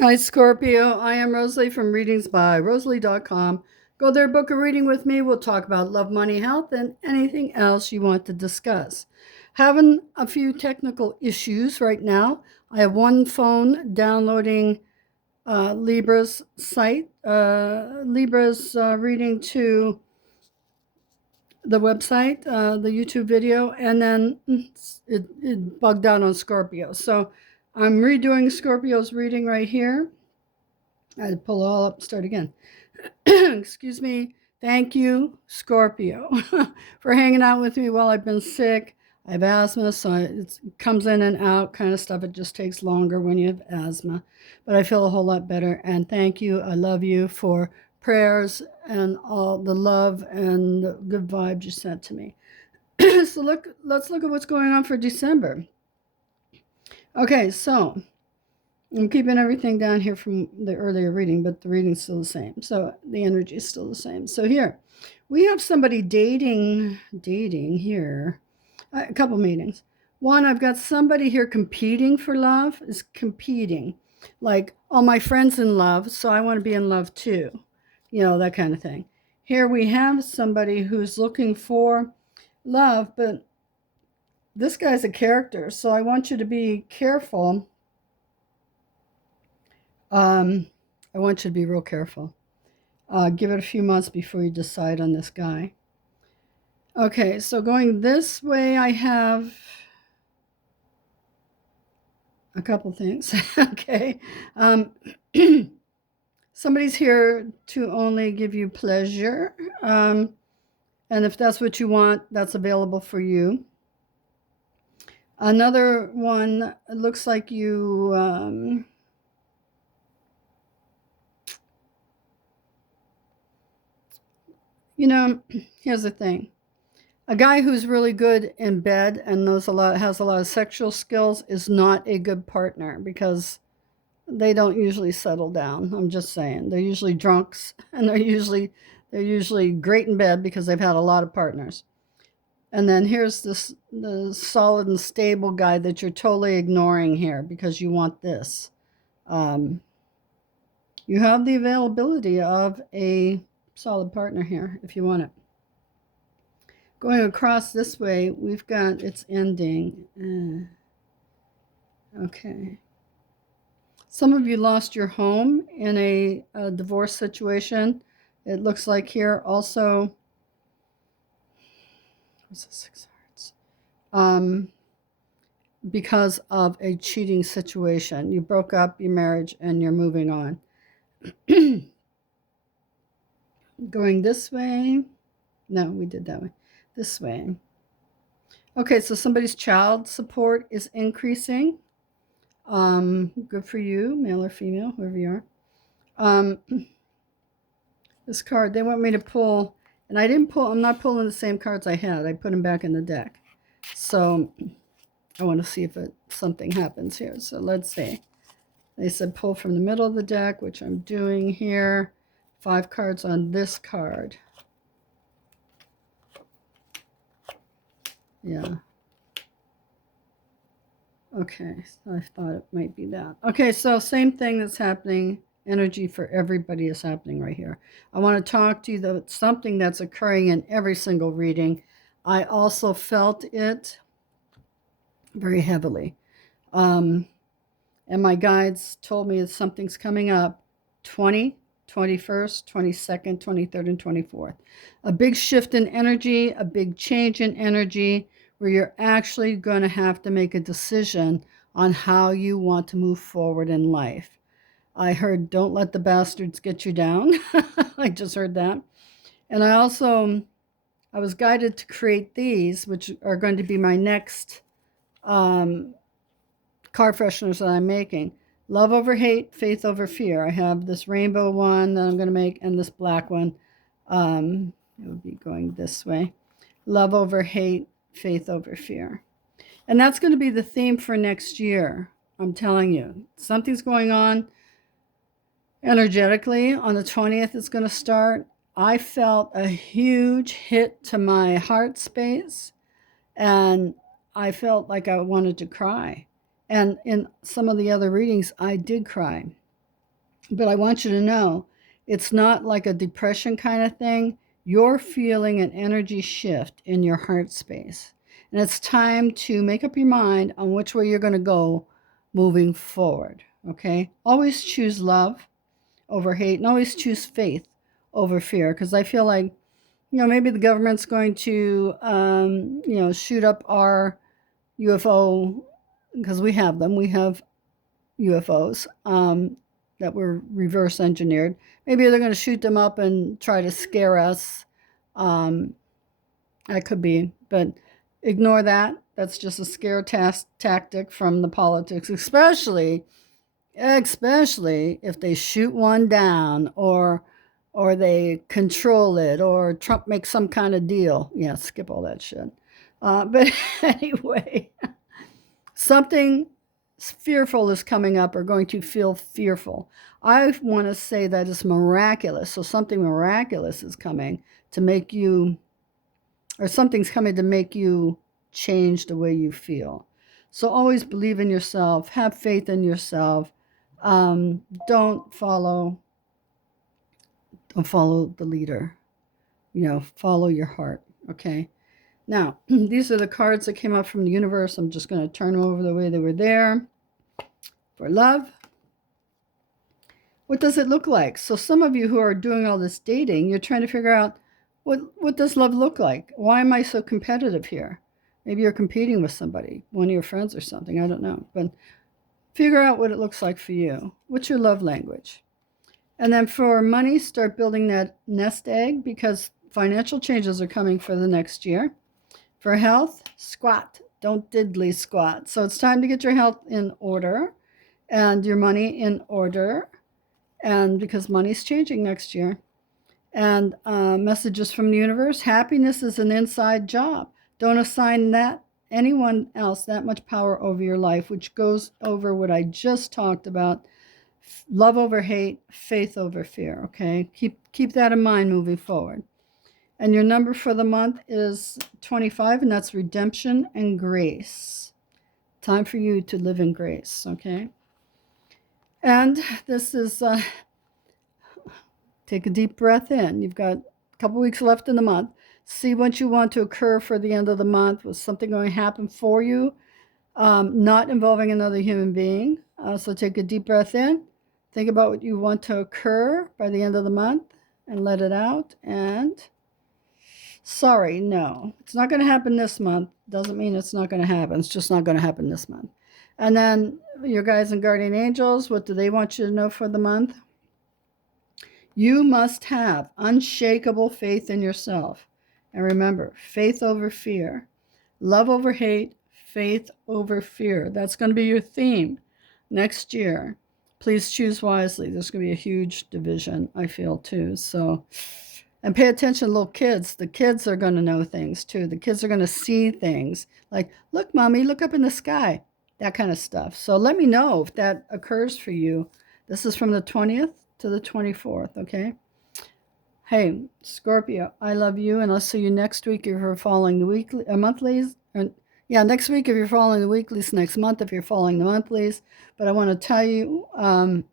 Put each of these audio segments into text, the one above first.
Hi, Scorpio. I am Rosalie from readingsbyrosalie.com. Go there, book a reading with me. We'll talk about love, money, health, and anything else you want to discuss. Having a few technical issues right now. I have one phone downloading Libra's site, Libra's reading to the website, the YouTube video, and then it bugged out on Scorpio. So I'm redoing Scorpio's reading right here. I had to pull it all up and start again. Excuse me. Thank you, Scorpio, for hanging out with me while I've been sick. I have asthma, so it comes in and out kind of stuff. It just takes longer when you have asthma. But I feel a whole lot better. And thank you. I love you for prayers and all the love and the good vibes you sent to me. So let's look at what's going on for December. Okay, so I'm keeping everything down here from the earlier reading, but the reading's still the same. So the energy is still the same. So here, we have somebody dating here, a couple meetings. One, I've got somebody here competing for love, is competing. Like, all my friends in love, so I want to be in love too. That kind of thing. Here we have somebody who's looking for love, but this guy's a character, so I want you to be careful. I want you to be real careful. Give it a few months before you decide on this guy. Okay, so going this way, I have a couple things. Okay. Somebody's here to only give you pleasure. And if that's what you want, that's available for you. Another one, it looks like you. Here's the thing. A guy who's really good in bed and has a lot of sexual skills is not a good partner because they don't usually settle down. I'm just saying. They're usually drunks and they're usually great in bed because they've had a lot of partners. And then here's the solid and stable guy that you're totally ignoring here because you want this. You have the availability of a solid partner here if you want it. Going across this way, we've got its ending. Okay. Some of you lost your home in a divorce situation. It looks like here also. What's the Six of Hearts? Because of a cheating situation. You broke up your marriage and you're moving on. Going this way. No, we did that way. This way. Okay, so somebody's child support is increasing. Good for you, male or female, whoever you are. This card, they want me to pull, and I'm not pulling the same cards I had. I put them back in the deck. So I want to see if something happens here. So let's see. They said pull from the middle of the deck, which I'm doing here. 5 cards on this card. Yeah. Okay, so I thought it might be that. Okay, so same thing that's happening. Energy for everybody is happening right here. I want to talk to you about something that's occurring in every single reading. I also felt it very heavily. And my guides told me that something's coming up 20, 21st, 22nd, 23rd, and 24th. A big shift in energy, a big change in energy, where you're actually going to have to make a decision on how you want to move forward in life. I heard, don't let the bastards get you down. I just heard that. And I was guided to create these, which are going to be my next car fresheners that I'm making. Love over hate, faith over fear. I have this rainbow one that I'm going to make and this black one. It would be going this way. Love over hate, faith over fear. And that's going to be the theme for next year. I'm telling you, something's going on energetically. On the 20th, it's going to start. I felt a huge hit to my heart space, and I felt like I wanted to cry. And in some of the other readings, I did cry. But I want you to know it's not like a depression kind of thing. You're feeling an energy shift in your heart space. And it's time to make up your mind on which way you're going to go moving forward. Okay? Always choose love over hate, and always choose faith over fear. Because I feel like, maybe the government's going to, shoot up our UFO, because we have them. We have UFOs that were reverse engineered. Maybe they're going to shoot them up and try to scare us. Um, that could be, but ignore that. That's just a scare tactic from the politics, especially if they shoot one down, or they control it, or Trump makes some kind of deal. Yeah, skip all that shit. But anyway, something fearful is coming up, or going to feel fearful. I want to say that it's miraculous. So something miraculous is coming to make you, or something's coming to make you change the way you feel. So always believe in yourself, have faith in yourself. Don't follow the leader. Follow your heart. Okay. Now, these are the cards that came up from the universe. I'm just going to turn them over the way they were there. For love, what does it look like? So some of you who are doing all this dating, you're trying to figure out, what does love look like? Why am I so competitive here? Maybe you're competing with somebody, one of your friends or something. I don't know. But figure out what it looks like for you. What's your love language? And then for money, start building that nest egg, because financial changes are coming for the next year. For health, squat. Don't diddly squat. So it's time to get your health in order and your money in order. And because money's changing next year. And messages from the universe. Happiness is an inside job. Don't assign anyone else that much power over your life, which goes over what I just talked about. Love over hate, faith over fear. Okay, keep that in mind moving forward. And your number for the month is 25, and that's redemption and grace. Time for you to live in grace. Okay. And this is take a deep breath in. You've got a couple weeks left in the month. See what you want to occur for the end of the month. Was something going to happen for you, not involving another human being? So take a deep breath in. Think about what you want to occur by the end of the month and let it out. And sorry, no, it's not going to happen this month. Doesn't mean it's not going to happen. It's just not going to happen this month. And then your guides and guardian angels, what do they want you to know for the month? You must have unshakable faith in yourself. And remember, faith over fear, love over hate, faith over fear. That's going to be your theme next year. Please choose wisely. There's going to be a huge division, I feel, too. So, and pay attention, little kids. The kids are going to know things, too. The kids are going to see things like, look, Mommy, look up in the sky, that kind of stuff. So let me know if that occurs for you. This is from the 20th to the 24th, okay? Hey, Scorpio, I love you, and I'll see you next week if you're following the monthlies. Next week if you're following the weeklies, next month if you're following the monthlies. But I want to tell you,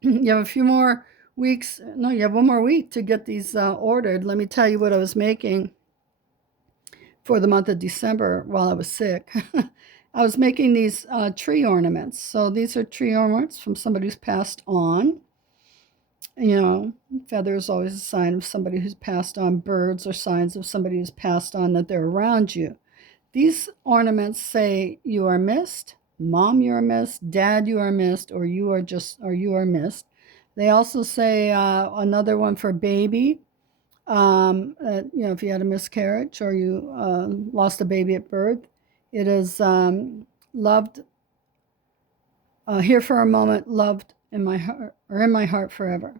you have a few more weeks. No, you have one more week to get these ordered. Let me tell you what I was making for the month of December while I was sick. I was making these tree ornaments. So these are tree ornaments from somebody who's passed on. Feather is always a sign of somebody who's passed on. Birds are signs of somebody who's passed on, that they're around you. These ornaments say you are missed, Mom, you are missed, Dad, you are missed, or you are missed. They also say another one for baby. If you had a miscarriage or you lost a baby at birth, it is loved, here for a moment, loved in my heart, or in my heart forever.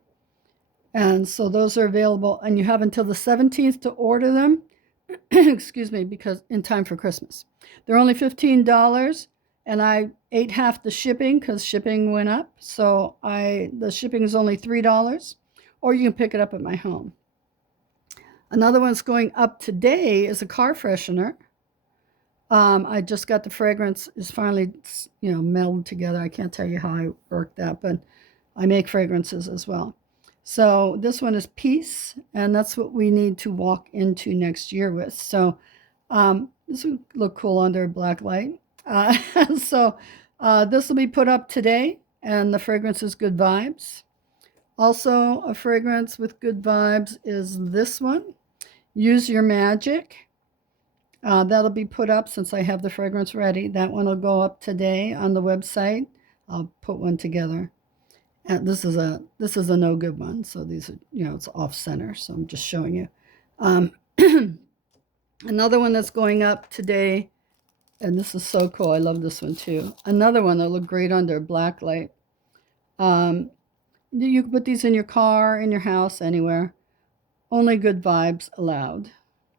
And so those are available, and you have until the 17th to order them. Excuse me, because in time for Christmas. They're only $15, and I ate half the shipping because shipping went up. So the shipping is only $3, or you can pick it up at my home. Another one's going up today is a car freshener. I just got the fragrance is finally, melded together. I can't tell you how I worked that, but I make fragrances as well. So this one is peace, and that's what we need to walk into next year with. So this would look cool under black light. Uh, so this will be put up today, and the fragrance is Good Vibes. Also, a fragrance with good vibes is this one, Use Your Magic. That'll be put up since I have the fragrance ready. That one will go up today on the website. I'll put one together. And this is a no good one. So these are, it's off center. So I'm just showing you. Another one that's going up today, and this is so cool. I love this one too. Another one that look great under black light. You can put these in your car, in your house, anywhere. Only good vibes allowed,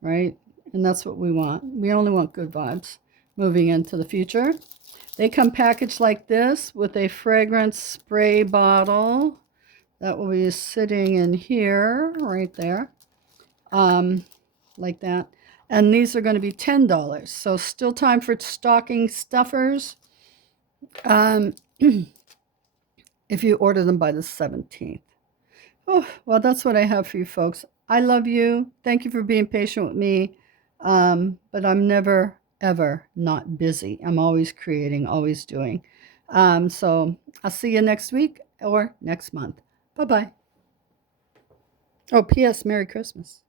right? And that's what we want. We only want good vibes moving into the future. They come packaged like this with a fragrance spray bottle that will be sitting in here, right there, like that. And these are going to be $10. So still time for stocking stuffers if you order them by the 17th. Oh, well, that's what I have for you folks. I love you. Thank you for being patient with me. But I'm never, ever not busy. I'm always creating, always doing. So I'll see you next week or next month. Bye-bye. Oh, P.S. Merry Christmas.